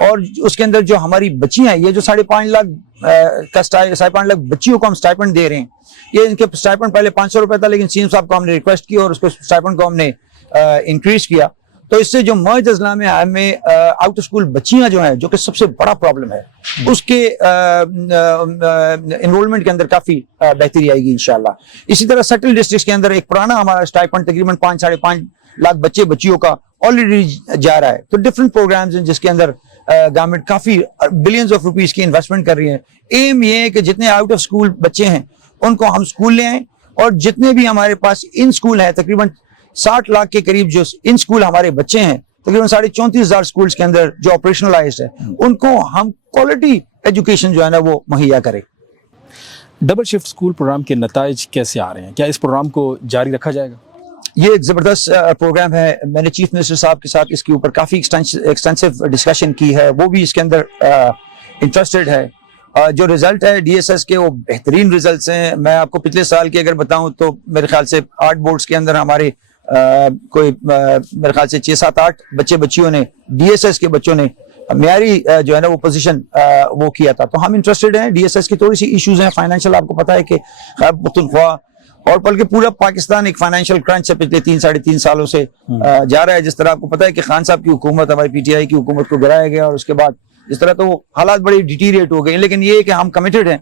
اور اس کے اندر جو ہماری بچیاں ہیں، یہ جو 5.5 لاکھ کا 5.5 لاکھ بچیوں کو ہم اسٹائپنڈ دے رہے ہیں، یہ ان کے اسٹائپنڈ پہلے 500 روپے تھا، لیکن CM صاحب کو ہم نے ریکویسٹ کی اور اس کو اسٹائپنڈ کو ہم نے انکریز کیا. تو اس سے جو مرج اضلاع میں ہمیں آؤٹ آف اسکول بچیاں جو ہیں، جو کہ سب سے بڑا پرابلم ہے، اس کے انرولمنٹ کے اندر کافی بہتری آئے گی انشاءاللہ. اسی طرح سٹل ڈسٹرکٹ کے اندر ایک پرانا ہمارا اسٹائپنڈ تقریباً 5.5 لاکھ بچیوں کا آلریڈی جا رہا ہے. تو ڈفرینٹ پروگرامز ہیں جس کے اندر گورنمنٹ کافی بلینز آف روپیز کی انویسٹمنٹ کر رہی ہے. ایم یہ ہے کہ جتنے آؤٹ آف اسکول بچے ہیں ان کو ہم اسکول لے آئیں، اور جتنے بھی ہمارے پاس ان اسکول ہیں، تقریباً 60 لاکھ کے قریب جو ان اسکول ہمارے بچے ہیں، تقریباً 34,500 اسکولس کے اندر جو آپریشنلائزڈ ہے، ان کو ہم کوالٹی ایجوکیشن جو ہے نا وہ مہیا کریں. ڈبل شفٹ اسکول پروگرام کے نتائج کیسے آ رہے ہیں؟ کیا اس پروگرام کو جاری رکھا جائے گا؟ یہ ایک زبردست پروگرام ہے. میں نے چیف منسٹر صاحب کے ساتھ اس کے اوپر کافی ایکسٹینسو ڈسکشن کی ہے، وہ بھی اس کے اندر انٹرسٹڈ ہے. جو رزلٹ ہے DSS کے وہ بہترین رزلٹس ہیں. میں آپ کو پچھلے سال کے اگر بتاؤں تو میرے خیال سے 8 بورڈز کے اندر ہمارے کوئی میرے خیال سے 6-7-8 بچیوں نے DSS کے بچوں نے معیاری جو ہے نا وہ پوزیشن وہ کیا تھا. تو ہم انٹرسٹڈ ہیں. DSS کی تھوڑی سی ایشوز ہیں فائنینشیل، آپ کو پتا ہے کہ خیبر پختونخوا اور بلکہ پورا پاکستان ایک فائنینشیل کرنچ سے پچھلے 3-3.5 سالوں سے جا رہا ہے. جس طرح آپ کو پتا ہے کہ خان صاحب کی حکومت، ہماری PTI کی حکومت کو گرایا گیا، اور اس کے بعد جس طرح تو حالات بڑے ڈیٹیریٹ ہو گئے. لیکن یہ کہ ہم کمیٹڈ ہیں.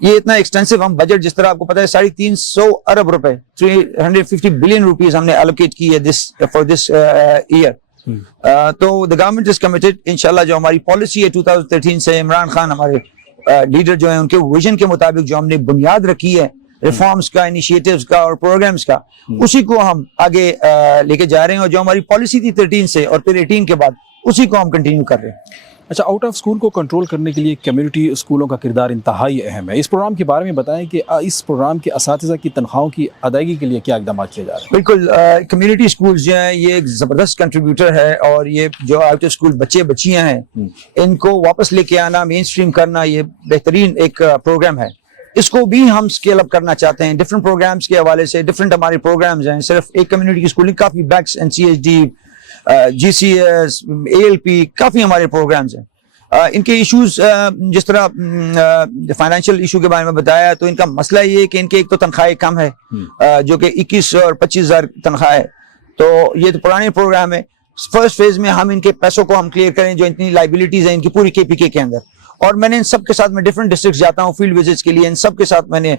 یہ اتنا ایکسٹینسو ہم بجٹ، جس طرح آپ کو پتا ہے 350 ارب روپے 350 بلین روپیز ہم نے الوکیٹ کی ہے فار دس ایئر. تو the government is committed. انشاءاللہ جو ہماری پالیسی ہے 2013 سے، عمران خان ہمارے لیڈر جو ہیں، ان کے ویژن کے مطابق جو ہم نے بنیاد رکھی ہے ریفارمز کا، انیشیٹوز کا اور پروگرامز کا، اسی کو ہم آگے لے کے جا رہے ہیں. اور جو ہماری پالیسی تھی 13 سے اور پھر 18 کے بعد، اسی کو ہم کنٹینیو کر رہے ہیں. اچھا، آؤٹ آف اسکول کو کنٹرول کرنے کے لیے کمیونٹی اسکولوں کا کردار انتہائی اہم ہے. اس پروگرام کے بارے میں بتائیں کہ اس پروگرام کے اساتذہ کی تنخواہوں کی ادائیگی کے لیے کیا اقدامات کیے جا رہے ہیں؟ بالکل، کمیونٹی اسکولز جو ہیں یہ ایک زبردست کنٹریبیوٹر ہے، اور یہ جو آؤٹ آف اسکول بچیاں ہیں ان کو واپس لے کے آنا، مین اسٹریم کرنا، یہ بہترین ایک پروگرام ہے. اس کو بھی ہم اسکیل اپ کرنا چاہتے ہیں. ڈفرینٹ پروگرامز کے حوالے سے ڈفرینٹ ہمارے پروگرامز ہیں. صرف ایک کمیونٹی کی اسکولنگ، کافی بیکس NCHD GCS ALP، کافی ہمارے پروگرامز ہیں. ان کے ایشوز جس طرح فائنینشیل ایشو کے بارے میں بتایا، تو ان کا مسئلہ یہ ہے کہ ان کے ایک تو تنخواہیں کم ہے، جو کہ 21 اور 25 ہزار تنخواہ ہے. تو یہ تو پرانے پروگرام ہے. فرسٹ فیز میں ہم ان کے پیسوں کو ہم کلیئر کریں، جو اتنی لائبلٹیز ہیں ان کی پوری KPK کے اندر. اور میں نے ان سب کے ساتھ میں ڈفرینٹ ڈسٹرکٹ جاتا ہوں فیلڈ وزٹس کے لیے، ان سب کے ساتھ میں نے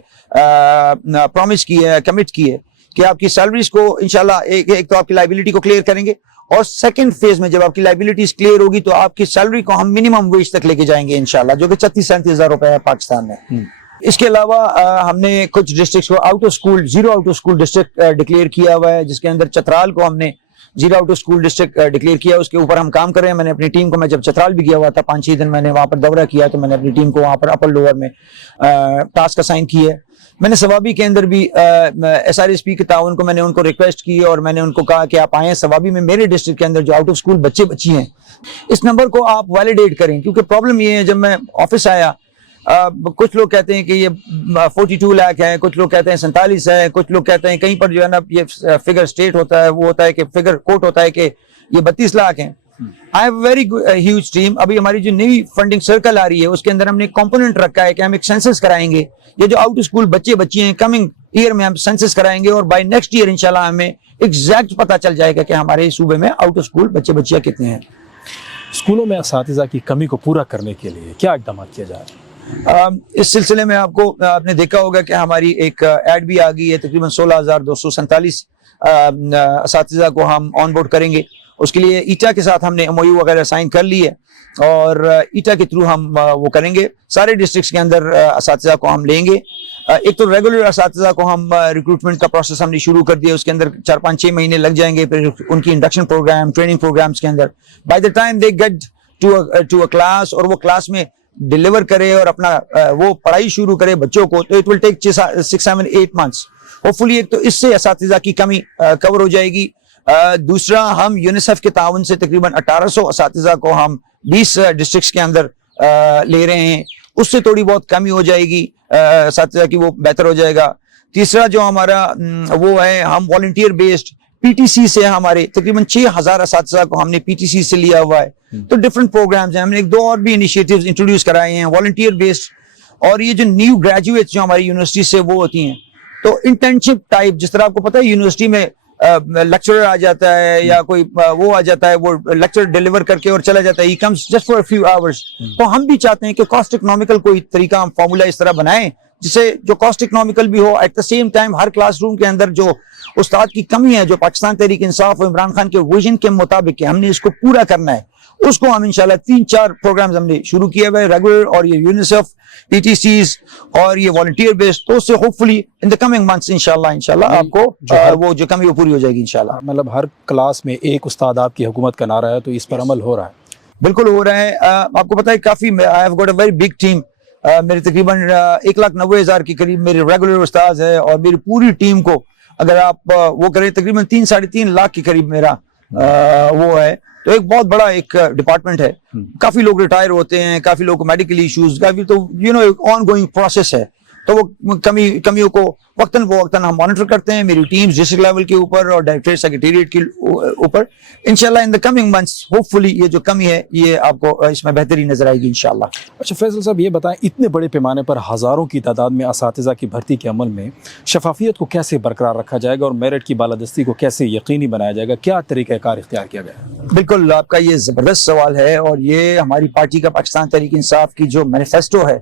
پرومس کی ہے، کمٹ کی ہے کہ آپ کی سیلریز کو انشاءاللہ ایک تو آپ کی لائبلٹی کو کلیئر کریں گے، اور سیکنڈ فیز میں جب آپ کی لائبلٹیز کلیئر ہوگی تو آپ کی سیلری کو ہم منیمم ویج تک لے کے جائیں گے انشاءاللہ، جو کہ 36-37 ہزار روپے ہے پاکستان میں. اس کے علاوہ ہم نے کچھ ڈسٹرکٹس کو out of school zero out of school district declare کیا ہوا ہے، جس کے اندر چترال کو ہم نے zero out of school district declare کیا. اس کے اوپر ہم کام کر رہے ہیں. میں نے اپنی ٹیم کو، میں جب چترال بھی گیا ہوا تھا 5-6 دن میں نے وہاں پر دورہ کیا، تو میں نے اپنی ٹیم کو وہاں پر اپر لوور میں ٹاسک اسائن کی ہے. میں نے سوابی کے اندر بھی SRSP کے تعاون کو میں نے ان کو ریکویسٹ کی، اور میں نے ان کو کہا کہ آپ آئیں سوابی میں میرے ڈسٹرکٹ کے اندر جو آؤٹ آف اسکول بچی ہیں، اس نمبر کو آپ ویلیڈیٹ کریں. کیونکہ پرابلم یہ ہے، جب میں آفس آیا کچھ لوگ کہتے ہیں کہ یہ 42 لاکھ ہے، کچھ لوگ کہتے ہیں 47 ہے، کچھ لوگ کہتے ہیں کہیں پر جو ہے نا یہ فگر اسٹیٹ ہوتا ہے، وہ ہوتا ہے کہ فگر کوٹ ہوتا ہے کہ یہ 32 لاکھ ہیں. I have a very huge team. ابھی ہماری جو نئی فنڈنگ سرکل آ رہی ہے اس کے اندر ہم نے کمپوننٹ رکھا ہے کہ ہم ایک سینسس کرائیں گے. یہ جو آؤٹ اسکول بچے ہیں کمنگ ایئر میں ہم سینسس کرائیں گے، اور بائی نیکسٹ ایئر انشاءاللہ ہمیں ایگزیکٹ پتہ چل جائے گا کہ ہمارے صوبے میں آؤٹ آف اسکول بچیاں کتنے ہیں. اسکولوں میں اساتذہ کی کمی کو پورا کرنے کے لیے کیا اقدامات کیے جا رہے ہیں؟ اس سلسلے میں آپ نے دیکھا ہوگا کہ ہماری ایک ایڈ بھی آ گئی ہے. تقریباً 16,247 اساتذہ کو ہم آن بورڈ کریں گے. اس کے لیے ایٹا کے ساتھ ہم نے MOU وغیرہ سائن کر لی ہے، اور ایٹا کے تھرو ہم وہ کریں گے. سارے ڈسٹرکٹس کے اندر اساتذہ کو ہم لیں گے. ایک تو ریگولر اساتذہ کو ہم ریکروٹمنٹ کا پروسیس ہم نے شروع کر دیا. اس کے اندر 4-5-6 مہینے لگ جائیں گے. پھر ان کی انڈکشن پروگرام، ٹریننگ پروگرامس کے اندر by the time they get to a class, اور وہ کلاس میں ڈیلیور کرے اور اپنا وہ پڑھائی شروع کرے بچوں کو، تو it will take 6-7-8 months. Hopefully ایک تو اس سے اساتذہ کی کمی کور ہو جائے گی. دوسرا، ہم یونیسیف کے تعاون سے تقریباً 1800 اساتذہ کو ہم 20 ڈسٹرکٹس کے اندر لے رہے ہیں. اس سے تھوڑی بہت کمی ہو جائے گی اساتذہ کی، وہ بہتر ہو جائے گا. تیسرا جو ہمارا وہ ہے، ہم والنٹیئر بیسڈ PTC سے ہمارے تقریباً 6,000 اساتذہ کو ہم نے PTC سے لیا ہوا ہے. تو ڈفرینٹ پروگرامز ہیں. ہم نے ایک دو اور بھی انیشیٹیوز انٹروڈیوس کرائے ہیں والنٹیئر بیسڈ. اور یہ جو نیو گریجویٹس جو ہماری یونیورسٹی سے وہ ہوتی ہیں تو انٹرنشپ ٹائپ, جس طرح آپ کو پتہ ہے یونیورسٹی میں لیکچرر آ جاتا ہے یا کوئی وہ آ جاتا ہے, وہ لیکچر ڈیلیور کر کے اور چلا جاتا ہے, he comes just for few hours. تو ہم بھی چاہتے ہیں کہ کاسٹ اکنامیکل کوئی طریقہ, ہم فارمولا اس طرح بنائیں جسے جو کاسٹ اکنامیکل بھی ہو, ایٹ دا سیم ٹائم ہر کلاس روم کے اندر جو استاد کی کمی ہے, جو پاکستان تحریک انصاف اور عمران خان کے ویژن کے مطابق ہے, ہم نے اس کو پورا کرنا ہے. اس کو ہم انشاءاللہ 3-4 پروگرامز ہم نے شروع کیے ہوئے ریگولر, اور یہ یونیسیف, پی ٹی سیز اور یہ والنٹیئر بیسڈ. تو اس سے hope fully in the coming months انشاءاللہ آپ کو وہ جو کمی وہ پوری ہو جائے گی انشاءاللہ. مطلب ہر کلاس میں ایک استاد آپ کی حکومت کا نعرہ ہے, تو اس پر عمل ہو رہا ہے؟ بالکل ہو رہا ہے. آپ کو پتہ ہے کافی, I have got a very big team. میرے تقریباً 1,90,000 کے قریب میرے ریگولر استاذ ہے, اور میری پوری ٹیم کو اگر آپ وہ کریں تقریباً 3-3.5 لاکھ کے قریب میرا وہ ہے. تو ایک بہت بڑا ایک ڈپارٹمنٹ ہے. کافی لوگ ریٹائر ہوتے ہیں, کافی لوگ کو میڈیکل ایشوز, کافی تو آن گوئنگ پروسیس ہے. تو وہ کمیوں کو وقتاً فوقتاً ہم مانیٹر کرتے ہیں, میری ٹیمز ڈسٹرکٹ لیول کے اوپر اور ڈائریکٹریٹ سیکریٹریٹ کے اوپر. انشاءاللہ ان دا کمنگ منتھس ہوپ فلی یہ جو کمی ہے یہ آپ کو اس میں بہتری نظر آئے گی انشاءاللہ. اچھا فیصل صاحب, یہ بتائیں اتنے بڑے پیمانے پر ہزاروں کی تعداد میں اساتذہ کی بھرتی کے عمل میں شفافیت کو کیسے برقرار رکھا جائے گا اور میرٹ کی بالادستی کو کیسے یقینی بنایا جائے گا؟ کیا طریقہ کار اختیار کیا گیا ہے؟ بالکل آپ کا یہ زبردست سوال ہے, اور یہ ہماری پارٹی کا پاکستان تحریک انصاف کی جو مینیفیسٹو ہے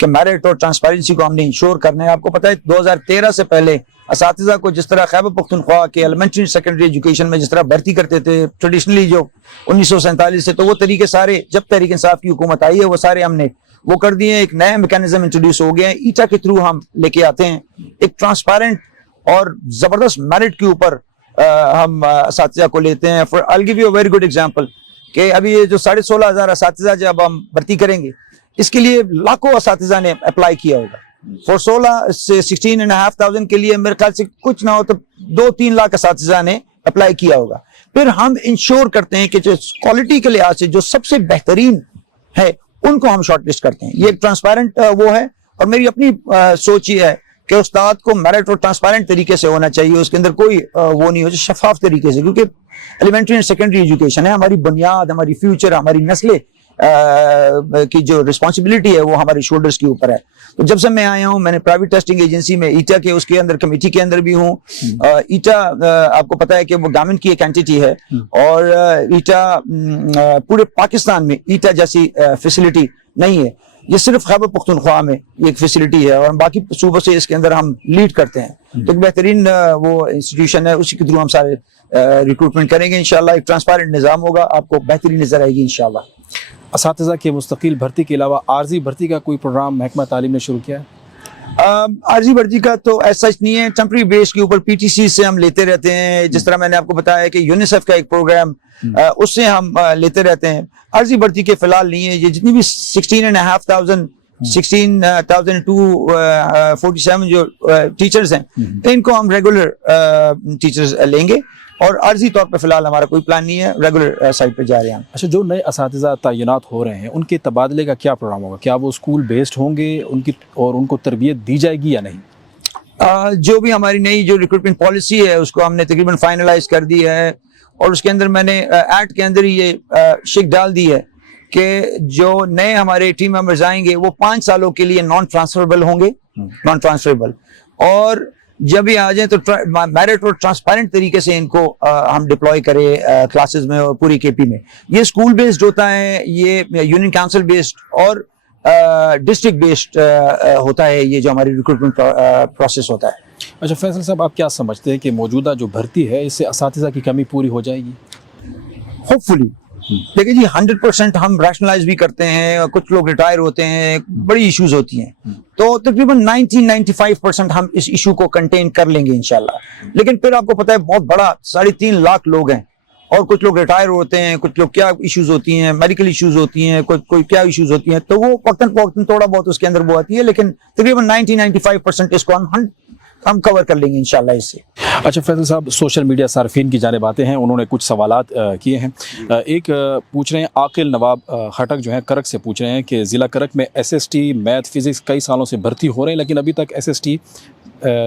کہ میرٹ اور ٹرانسپیرنسی کو ہم نے انشور کرنا ہے. آپ کو پتہ ہے 2013 سے پہلے اساتذہ کو جس طرح خیبر پختونخوا کے ایلیمنٹری سیکنڈری ایجوکیشن میں جس طرح بھرتی کرتے تھے ٹریڈیشنلی جو 1947 سے, تو وہ طریقے سارے جب تحریک انصاف کی حکومت آئی ہے وہ سارے ہم نے وہ کر دیے. ایک نیا میکینزم انٹروڈیوس ہو گیا ہے, ایٹا کے تھرو ہم لے کے آتے ہیں ایک ٹرانسپیرنٹ اور زبردست میرٹ کے اوپر ہم اساتذہ کو لیتے ہیں. I'll give you a very good example کہ ابھی یہ جو 16,500 اساتذہ جب ہم بھرتی کریں گے, اس کے لیے لاکھوں اساتذہ نے اپلائی کیا ہوگا. فور 16 سے 16,500 کے لیے میرے خیال سے کچھ نہ ہو تو 2-3 لاکھ اساتذہ نے اپلائی کیا ہوگا. پھر ہم انشور کرتے ہیں کہ جو کوالٹی کے لحاظ سے جو سب سے بہترین ہے ان کو ہم شارٹ لسٹ کرتے ہیں. یہ ایک ٹرانسپیرنٹ وہ ہے, اور میری اپنی سوچ یہ ہے کہ استاد کو میرٹ اور ٹرانسپیرنٹ طریقے سے ہونا چاہیے, اس کے اندر کوئی وہ نہیں ہو, شفاف طریقے سے, کیونکہ ایلیمنٹری اینڈ سیکنڈری ایجوکیشن ہے ہماری بنیاد, ہماری فیوچر, ہماری نسلیں کی جو رسپانسبلٹی ہے وہ ہمارے شولڈرز کے اوپر ہے. تو جب سے میں آیا ہوں, میں نے پرائیویٹ ٹیسٹنگ ایجنسی میں ایٹا کے اس کے اندر کمیٹی کے اندر بھی ہوں. ایٹا آپ کو پتا ہے کہ وہ گورنمنٹ کی ایک اینٹیٹی ہے, اور ایٹا پورے پاکستان میں ایٹا جیسی فیسلٹی نہیں ہے, یہ صرف خیبر پختونخوا میں یہ ایک فیسلٹی ہے, اور ہم باقی صوبوں سے اس کے اندر ہم لیڈ کرتے ہیں. تو ایک بہترین وہ انسٹیٹیوشن ہے, اسی کے تھرو ہم سارے ریکروٹمنٹ کریں گے انشاءاللہ. ایک ٹرانسپیرنٹ نظام ہوگا, آپ کو بہتری نظر آئے گی انشاءاللہ. اساتذہ کی مستقل بھرتی کے علاوہ عارضی بھرتی کا کوئی پروگرام محکمہ تعلیم نے شروع کیا ہے؟ عارضی بھرتی کا تو ایسا نہیں ہے, ٹیمپرری بیس کے اوپر پی ٹی سی سے ہم لیتے رہتے ہیں. جس طرح میں نے آپ کو بتایا کہ یونیسیف کا ایک پروگرام اس سے ہم لیتے رہتے ہیں. عارضی بھرتی کے فی الحال نہیں ہے. یہ جتنی بھی 16,500 16,247 جو ٹیچرز ہیں ان کو ہم ریگولر ٹیچرز لیں گے, اور عارضی طور پہ فی الحال ہمارا کوئی پلان نہیں ہے, ریگولر سائٹ پہ جا رہے ہیں. اچھا, جو نئے اساتذہ تعینات ہو رہے ہیں ان کے تبادلے کا کیا پروگرام ہوگا؟ کیا وہ اسکول بیسڈ ہوں گے اور ان کو تربیت دی جائے گی یا نہیں؟ جو بھی ہماری نئی جو ریکروٹمنٹ پالیسی ہے اس کو ہم نے تقریباً فائنلائز کر دی ہے, اور اس کے اندر میں نے ایکٹ کے اندر یہ شک ڈال دی ہے کہ جو نئے ہمارے ٹیم ممبرز آئیں گے وہ 5 سالوں کے لیے نان ٹرانسفربل ہوں گے, نان ٹرانسفربل, اور جب یہ آ جائیں تو میرٹ اور ٹرانسپیرنٹ طریقے سے ان کو ہم ڈپلوائے کرے کلاسز میں اور پوری کے پی میں. یہ اسکول بیسڈ ہوتا ہے, یہ یونین کاؤنسل بیسڈ اور ڈسٹرکٹ بیسڈ ہوتا ہے, یہ جو ہماری ریکروٹمنٹ پروسیس ہوتا ہے. اچھا فیصل صاحب, آپ کیا سمجھتے ہیں کہ موجودہ جو بھرتی ہے اس سے اساتذہ کی کمی پوری ہو جائے گی؟ ہوپ فلی. دیکھیں جی 100% ہم ریشنلائز بھی کرتے ہیں, کچھ لوگ ریٹائر ہوتے ہیں, بڑی ایشوز ہوتی ہیں, تو تقریباً 90-95% ہم اس ایشو کو کنٹین کر لیں گے انشاءاللہ. لیکن پھر آپ کو پتہ ہے بہت بڑا 3.5 لاکھ لوگ ہیں, اور کچھ لوگ ریٹائر ہوتے ہیں, کچھ لوگ کیا ایشوز ہوتی ہیں, میڈیکل ایشوز ہوتی ہیں, کوئی کیا ایشوز ہوتی ہیں, تو وہ وقتاً فوقتاً تھوڑا بہت اس کے اندر وہ آتی ہے. لیکن تقریباً 90-95% اس کو ہم ہم کور کر لیں گے انشاءاللہ اس سے. اچھا فیصل صاحب، سوشل میڈیا صارفین کی جانب آتے ہیں، انہوں نے کچھ سوالات کیے ہیں. ایک پوچھ رہے ہیں عاقل نواب خٹک جو ہیں کرک سے پوچھ رہے ہیں کہ ضلع کرک میں S S T math physics کئی سالوں سے بھرتی ہو رہے ہیں لیکن ابھی تک ایس ایس ٹی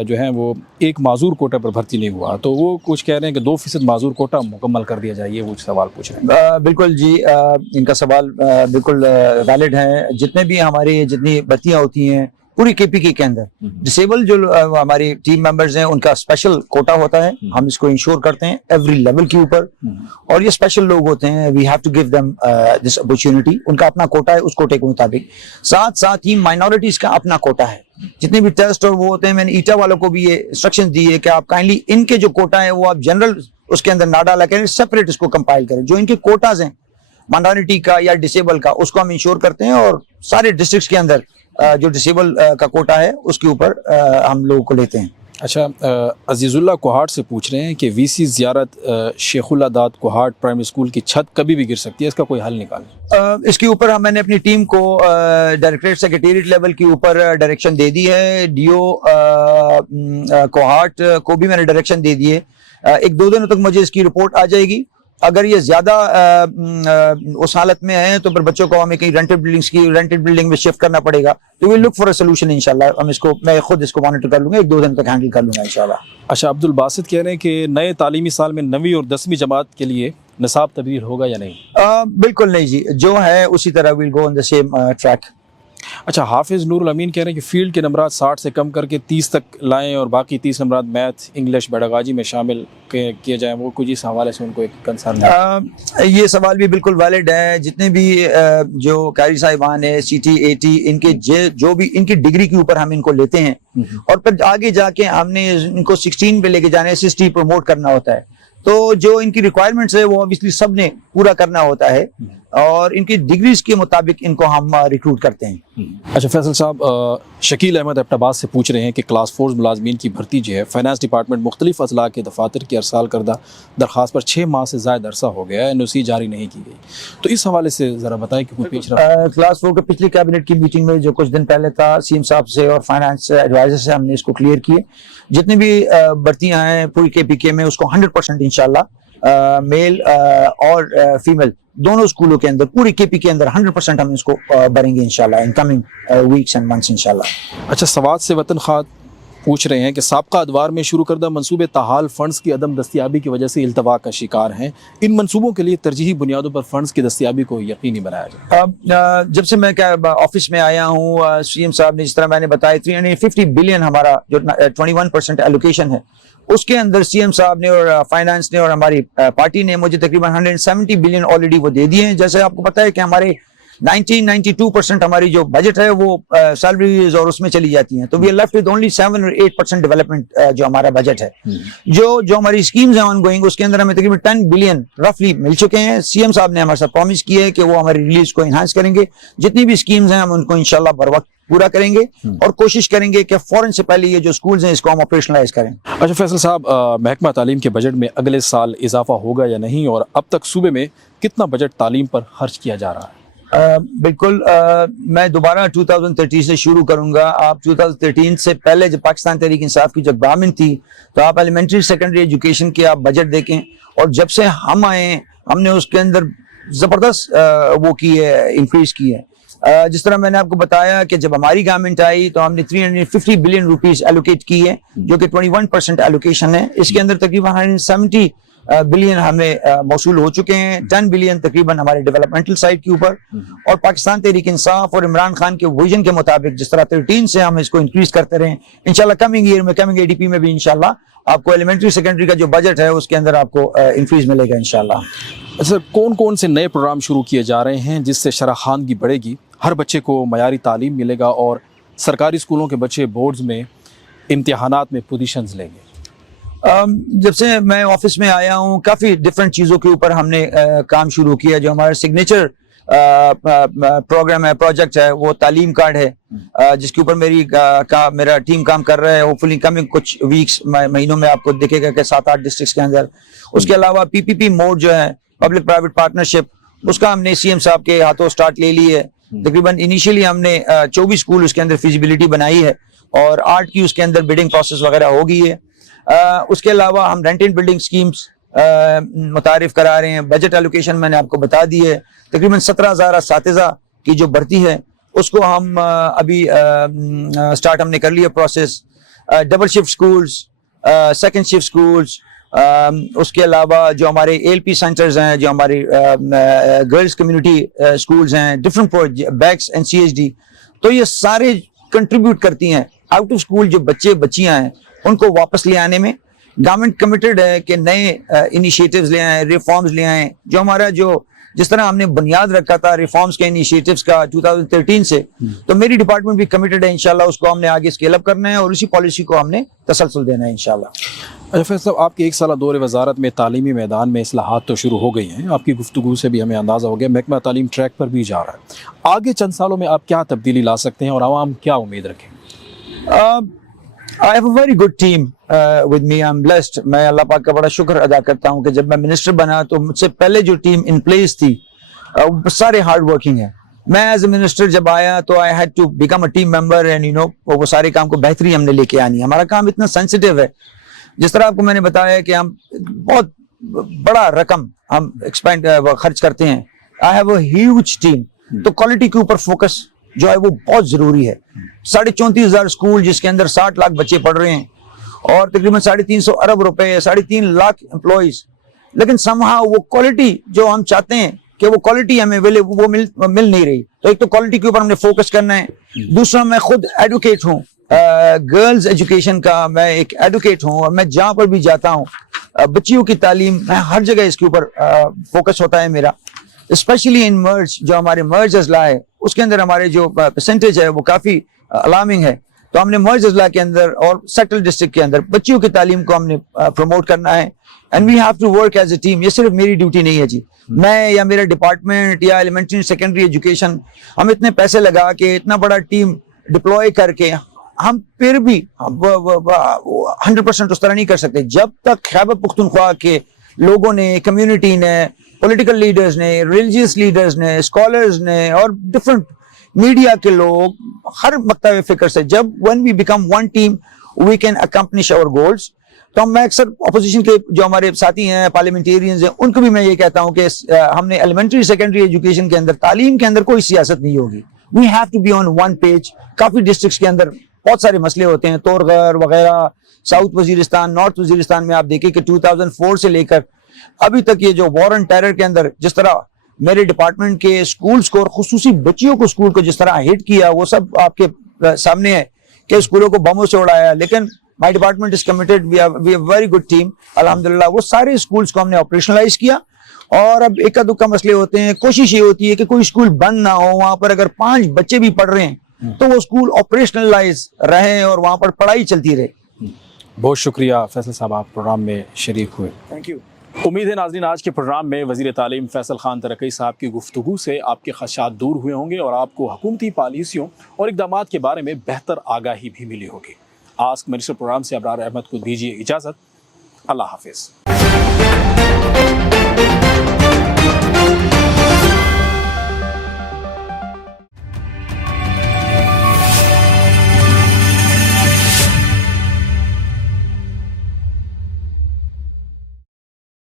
جو ہیں وہ ایک معذور کوٹا پر بھرتی نہیں ہوا، تو وہ کچھ کہہ رہے ہیں کہ 2% معذور کوٹا مکمل کر دیا جائے. یہ وہ سوال پوچھ رہے ہیں. بالکل جی، ان کا سوال بالکل ویلڈ ہے. جتنے بھی ہماری جتنی بھرتیاں ہوتی ہیں پوری کے پی کے اندر ڈسیبل جو ہماری ٹیم ممبرز ہیں ان کا اسپیشل کوٹا ہوتا ہے. ہم اس کو انشور کرتے ہیں ایوری لیول کے اوپر، اور یہ اسپیشل لوگ ہوتے ہیں. We have to give them this opportunity. ان کا اپنا کوٹا ہے، اس کوٹے کے مطابق. ساتھ ہی مائنورٹیز کا اپنا کوٹا ہے. جتنے بھی ٹیسٹ اور وہ ہوتے ہیں، میں نے ایٹا والوں کو بھی یہ انسٹرکشن دی ہے کہ آپ کائنڈلی ان کے جو کوٹا ہے وہ آپ جنرل اس کے اندر نہ ڈالا کریں، سیپریٹ اس کو کمپائل کریں. جو ان کے کوٹاز ہیں مائنورٹی کا یا ڈسیبل کا، اس کو ہم انشور کرتے ہیں، اور سارے ڈسٹرکٹس کے اندر جو ڈسیبل کا کوٹا ہے اس کے اوپر ہم لوگوں کو لیتے ہیں. اچھا، عزیز اللہ کوہاٹ سے پوچھ رہے ہیں کہ وی سی زیارت شیخ اللہ داد کوہاٹ پرائمری اسکول کی چھت کبھی بھی گر سکتی ہے، اس کا کوئی حل نکالیں. اس کے اوپر میں نے اپنی ٹیم کو ڈائریکٹریٹ سیکریٹریٹ لیول کے اوپر ڈائریکشن دے دی ہے. ڈی او کوہاٹ کو بھی میں نے ڈائریکشن دے دی ہے. 1-2 دنوں تک مجھے اس کی رپورٹ آ جائے گی. اگر یہ زیادہ اس حالت میں ہیں تو پھر بچوں کو ہمیں کہیں رینٹڈ بلڈنگ میں شفٹ کرنا پڑے گا. تو وی لک فار اے سولوشن انشاءاللہ. میں خود اس کو مانیٹر کر لوں گا، 1-2 دن تک ہینڈل کر لوں گا انشاءاللہ. اچھا، عبد الباسط کہہ رہے ہیں کہ نئے تعلیمی سال میں 9ویں اور 10ویں جماعت کے لیے نصاب تبدیل ہوگا یا نہیں؟ بالکل نہیں جی، جو ہے اسی طرح we'll go on the same track. اچھا، حافظ نور الامین کہہ رہے ہیں کہ فیلڈ کے نمبرات 60 سے کم کر کے 30 تک لائیں اور باقی 30 نمبرات میتھ انگلش پیڈاگاجی میں شامل کیے جائیں. وہ کچھ اس حوالے سے ان کو ایک کنسرن ہے. یہ سوال بھی بالکل ویلڈ ہے. جتنے بھی جو قاری صاحبان ہیں سی ٹی اے ٹی، ان کے جو بھی ان کی ڈگری کے اوپر ہم ان کو لیتے ہیں، اور پھر آگے جا کے ہم نے ان کو 16 پہ لے کے جانے 60 پروموٹ کرنا ہوتا ہے. تو جو ان کی ریکوائرمنٹس ہے وہ obviously سب نے پورا کرنا ہوتا ہے، اور ان کی ڈگریز کے مطابق ان کو ہم ریکروٹ کرتے ہیں. اچھا فیصل صاحب، شکیل احمد ایبٹ سے پوچھ رہے ہیں کہ کلاس 4 ملازمین کی بھرتی جو ہے فائنانس ڈپارٹمنٹ مختلف اضلاع کے دفاتر کی ارسال کردہ درخواست پر 6 ماہ سے زائد عرصہ ہو گیا ہے، NOC جاری نہیں کی گئی. تو اس حوالے سے ذرا بتائیں کہ کوئی پیش رفت. کلاس 4 کے پچھلی کیبنٹ کی میٹنگ میں جو کچھ دن پہلے تھا، سی ایم صاحب سے اور فائنانس ایڈوائزر سے ہم نے اس کو کلیئر کیے. جتنی بھی بھرتیاں ہیں پوری کے پی کے میں، اس کو 100% انشاءاللہ میل اور فیمیل دونوں اسکولوں کے اندر پوری کے پی کے اندر 100% ہم اس کو بھریں گے انشاءاللہ in coming weeks and months انشاءاللہ. اچھا، سوات سے وطن خان پوچھ رہے ہیں کہ سابقہ ادوار میں شروع کردہ منصوبے تاحال فنڈز کی عدم دستیابی کی وجہ سے التوا کا شکار ہیں. ان منصوبوں کے لیے ترجیحی بنیادوں پر فنڈز کی دستیابی کو یقینی بنایا جائے. جب سے میں آفس میں آیا ہوں، سی ایم صاحب نے جس طرح میں نے بتایا 350 بلین ہمارا جو 21% ایلوکیشن ہے، اس کے اندر سی ایم صاحب نے اور فائنانس نے اور ہماری پارٹی نے مجھے تقریباً 170 بلین آلریڈی وہ دے دیے ہیں. جیسے آپ کو پتا ہے کہ ہمارے 92% ہماری جو بجٹ ہے وہ سیلریز اور اس میں چلی جاتی ہیں. تو we are left with only 7 اور 8% ڈیولپمنٹ جو ہمارا بجٹ ہے. جو ہماری اسکیمز ہیں آن گوئنگ، اس کے اندر ہمیں تقریباً 10 بلین رفلی مل چکے ہیں. سی ایم صاحب نے ہمارے ساتھ پرومس کیا ہے کہ وہ ہماری ریلیز کو انہانس کریں گے. جتنی بھی اسکیمز ہیں ہم ان کو انشاءاللہ بر وقت پورا کریں گے، اور کوشش کریں گے کہ فوراً سے پہلے یہ جو اسکولز ہیں اس کو ہم آپریشنلائز کریں. اچھا فیصل صاحب، محکمہ تعلیم کے بجٹ میں اگلے سال اضافہ ہوگا یا نہیں، اور اب تک صوبے میں کتنا بجٹ تعلیم پر خرچ کیا جا رہا ہے؟ بالکل، میں دوبارہ 2013 سے شروع کروں گا. آپ 2013 سے پہلے جب پاکستان تحریک انصاف کی جب گورنمنٹ تھی تو آپ ایلیمنٹری سیکنڈری ایجوکیشن کے آپ بجٹ دیکھیں، اور جب سے ہم آئے ہم نے اس کے اندر زبردست وہ کی ہے، انکریز کی ہے. جس طرح میں نے آپ کو بتایا کہ جب ہماری گورنمنٹ آئی تو ہم نے 350 بلین روپیز ایلوکیٹ کی ہے، جو کہ 21% ایلوکیشن ہے. اس کے اندر تقریباً 170 بلین ہمیں موصول ہو چکے ہیں. 10 بلین تقریباً ہمارے ڈیولپمنٹل سائڈ کے اوپر، اور پاکستان تحریک انصاف اور عمران خان کے ویژن کے مطابق جس طرح 13 سے ہم اس کو انکریز کرتے رہیں، انشاءاللہ کمنگ ایئر میں کمنگ ADP میں بھی انشاءاللہ آپ کو ایلیمنٹری سیکنڈری کا جو بجٹ ہے اس کے اندر آپ کو انکریز ملے گا انشاءاللہ. سر، کون سے نئے پروگرام شروع کیے جا رہے ہیں جس سے شرح خواندگی بڑھے گی، ہر بچے کو معیاری تعلیم ملے گا، اور سرکاری اسکولوں کے بچے بورڈز میں امتحانات میں پوزیشنز لیں گے؟ جب سے میں آفس میں آیا ہوں کافی ڈفرینٹ چیزوں کے اوپر ہم نے کام شروع کیا. جو ہمارا سگنیچر پروگرام ہے، پروجیکٹ ہے، وہ تعلیم کارڈ ہے، جس کے اوپر میرا ٹیم کام کر رہا ہے. ہوپفلی کمنگ کچھ ویکس مہینوں میں آپ کو دکھے گا کہ 7-8 ڈسٹرکٹس کے اندر. اس کے علاوہ PPP موڈ جو ہے، پبلک پرائیویٹ پارٹنرشپ، اس کا ہم نے سی ایم صاحب کے ہاتھوں سٹارٹ لے لی ہے. تقریباً انیشیلی ہم نے 24 اسکول اس کے اندر فیزیبلٹی بنائی ہے، اور آرٹ کی اس کے اندر بڈنگ پروسیس وغیرہ ہو گئی ہے. اس کے علاوہ ہم رینٹ اینڈ بلڈنگ اسکیمز متعارف کرا رہے ہیں. بجٹ ایلوکیشن میں نے آپ کو بتا دی ہے. تقریباً 17,000 اساتذہ کی جو بھرتی ہے اس کو ہم ابھی سٹارٹ ہم نے کر لیا process. Double shift schools, second shift schools, اس کے علاوہ جو ہمارے ایل پی سینٹرز ہیں, جو ہماری گرلز کمیونٹی سکولز ہیں, different BECs and C H D, تو یہ سارے کنٹریبیوٹ کرتی ہیں آؤٹ آف اسکول جو بچے بچیاں ہیں ان کو واپس لے آنے میں. گورنمنٹ کمیٹڈ ہے کہ نئے انیشیٹوز لے آئیں, ریفارمز لے آئیں. جو ہمارا جس طرح ہم نے بنیاد رکھا تھا ریفارمز کے انیشیٹوز کا 2013 سے, تو میری ڈپارٹمنٹ بھی کمیٹڈ ہے انشاءاللہ اس کو ہم نے آگے اسکیل اپ کرنا ہے اور اسی پالیسی کو ہم نے تسلسل دینا ہے انشاءاللہ. اچھا فیصل صاحب, آپ کے ایک سالہ دور وزارت میں تعلیمی میدان میں اصلاحات تو شروع ہو گئی ہیں. آپ کی گفتگو سے بھی ہمیں اندازہ ہو گیا محکمہ تعلیم ٹریک پر بھی جا رہا ہے. آگے چند سالوں میں آپ کیا تبدیلی لا سکتے ہیں اور عوام کیا امید رکھیں؟ I have a very good team with me. I'm blessed. میں اللہ پاک کا بڑا شکر ادا کرتا ہوں کہ جب میں منسٹر بنا تو مجھ سے پہلے جو ٹیم ان پلیس تھی سارے ہارڈ ورکنگ ہیں. میں ایز اے منسٹر جب آیا تو I had to become a team member and وہ سارے کام کو بہتری ہم نے لے کے آنی ہے. ہمارا کام اتنا سینسیٹیو ہے, جس طرح آپ کو میں نے بتایا کہ ہم بہت بڑا رقم ہم خرچ کرتے ہیں. I have a huge team. تو کوالٹی کے اوپر فوکس جو ہے وہ بہت ضروری ہے. 34,500 اسکول جس کے اندر 60 لاکھ بچے پڑھ رہے ہیں اور تقریباً 350 ارب روپے, 3.5 لاکھ امپلائیز, لیکن somehow وہ کوالٹی جو ہم چاہتے ہیں کہ وہ کوالٹی ہمیں وہ مل نہیں رہی. تو ایک تو کوالٹی کے اوپر ہم نے فوکس کرنا ہے. دوسرا میں خود ایڈوکیٹ ہوں, گرلز ایجوکیشن کا میں ایک ایڈوکیٹ ہوں, اور میں جہاں پر بھی جاتا ہوں بچیوں کی تعلیم, میں ہر جگہ اس کے اوپر فوکس ہوتا ہے میرا. اسپیشلی ان مرج, جو ہمارے مرج اضلاع ہے اس کے اندر ہمارے جو پرسنٹیج ہے وہ کافی الارمنگ ہے. تو ہم نے مرج اضلاع کے اندر اور سیٹل ڈسٹرکٹ کے اندر بچیوں کی تعلیم کو ہم نے پروموٹ کرنا ہے. And we have to work as a team. یہ صرف میری ڈیوٹی نہیں ہے جی, میں یا میرا ڈپارٹمنٹ یا ایلیمنٹری سیکنڈری ایجوکیشن, ہم اتنے پیسے لگا کے اتنا بڑا ٹیم ڈپلوائے کر کے ہم پھر بھی 100% اس طرح نہیں کر سکتے جب تک خیبر پختونخوا کے لوگوں نے, کمیونٹی نے, پولیٹیکل لیڈرز نے, ریلیجیس لیڈرز نے, اسکالرز نے اور ڈفرنٹ میڈیا کے لوگ ہر مکتب فکر سے, جب when we become one team we can accomplish our goals. تو میں اکثر اپوزیشن کے جو ہمارے ساتھی ہیں پارلیمنٹیرینز ہیں ان کو بھی میں یہ کہتا ہوں کہ ہم نے ایلیمنٹری سیکنڈری ایجوکیشن کے اندر, تعلیم کے اندر کوئی سیاست نہیں ہوگی. we have to be on one page. Coffee districts کے اندر بہت سارے مسئلے ہوتے ہیں, تورغر وغیرہ, ساؤتھ وزیرستان, نارتھ وزیرستان میں آپ دیکھیں کہ 2004 سے لے کر ابھی تک یہ جو وار اینڈ ٹیرر کے اندر جس طرح میرے ڈپارٹمنٹ کے اسکولز کو اور خصوصی بچیوں کو اسکول کو جس طرح ہٹ کیا, وہ سب آپ کے سامنے ہے کہ اسکولوں کو بموں سے اڑایا. لیکن my department is committed, we have very good team الحمدللہ. وہ سارے اسکولز کو ہم نے آپریشنلائز کیا. اور اب ایک دکا مسئلے ہوتے ہیں, کوشش یہ ہوتی ہے کہ کوئی اسکول بند نہ ہو, وہاں پر اگر 5 بچے بھی پڑھ رہے ہیں تو وہ اسکول آپریشنلائز رہیں اور وہاں پر پڑھائی چلتی رہے. بہت شکریہ فیصل صاحب, آپ پروگرام میں شریک ہوئے. Thank you. امید ہے ناظرین آج کے پروگرام میں وزیر تعلیم فیصل خان ترکی صاحب کی گفتگو سے آپ کے خدشات دور ہوئے ہوں گے اور آپ کو حکومتی پالیسیوں اور اقدامات کے بارے میں بہتر آگاہی بھی ملی ہوگی. آسک منسٹر پروگرام سے ابرار احمد کو دیجیے اجازت. اللہ حافظ.